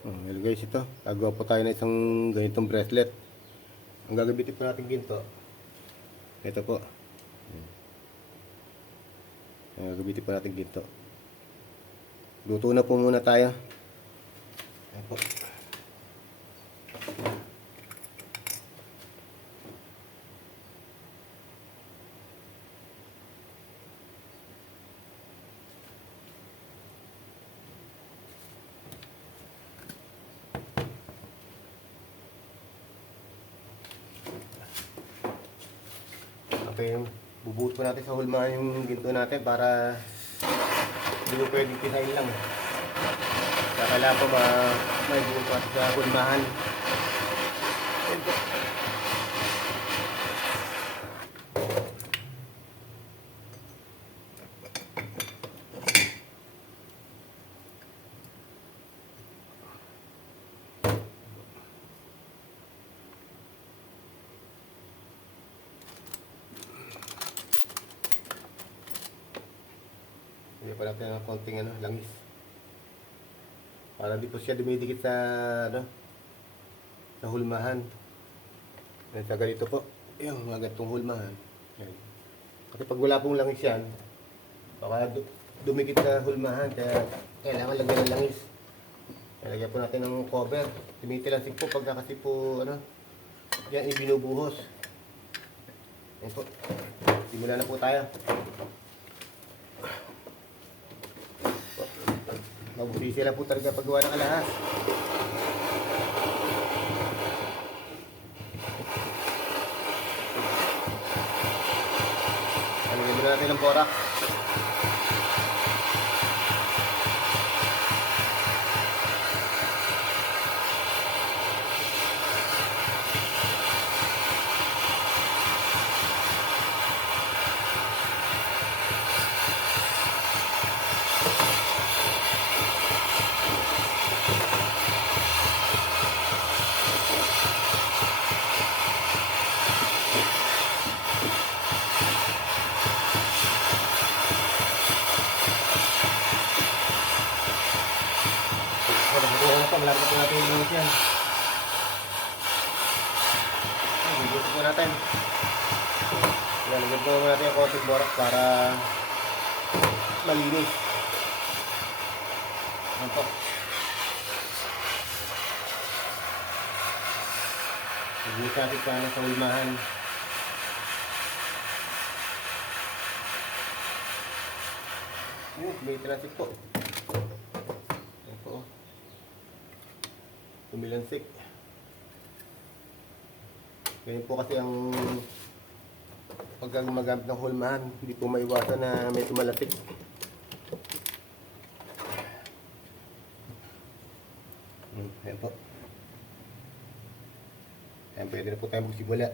Hello guys, ito. Gagawa po tayo ng isang ganitong bracelet. Ang gagamitin po natin ginto. Ito po. Ang gagamitin po natin ginto. Luto na po muna tayo. Ayan po. Okay, bubuhot po natin sa hulmahan yung ginto natin para hindi mo pwedeng pisahin lang. Kaya po may buhot po natin sa hulmahan. Ayan po. Hindi pa natin ng konting langis. Para di po siya dumidikit sa sa hulmahan. Yan, sa ganito po. Yung mga ganitong hulmahan. Yan. Kasi pag wala pong langis yan, baka dumikit sa hulmahan. Kaya kailangan lagyan ng langis. Lagyan po natin ng cover. Tumitilansik po pagka kasi po yan ibinubuhos. Yan po. Simula na po tayo. Mabusisi lang po talaga paggawa ng alahas. Alagyan muna natin ng borax. Malapit po natin yung langis yan. Gusto po natin. Lalagyan po natin yung konting borax para malinis. Ayan po. Linis natin sana sa hulmahan. May traffic po. Ayan po. Tumilansik. Ganyan po kasi ang pag magamit ng hulmahan, hindi po maiwasan na may tumalansik. Ayan po. Ayan, pwede na po tayo magsimula.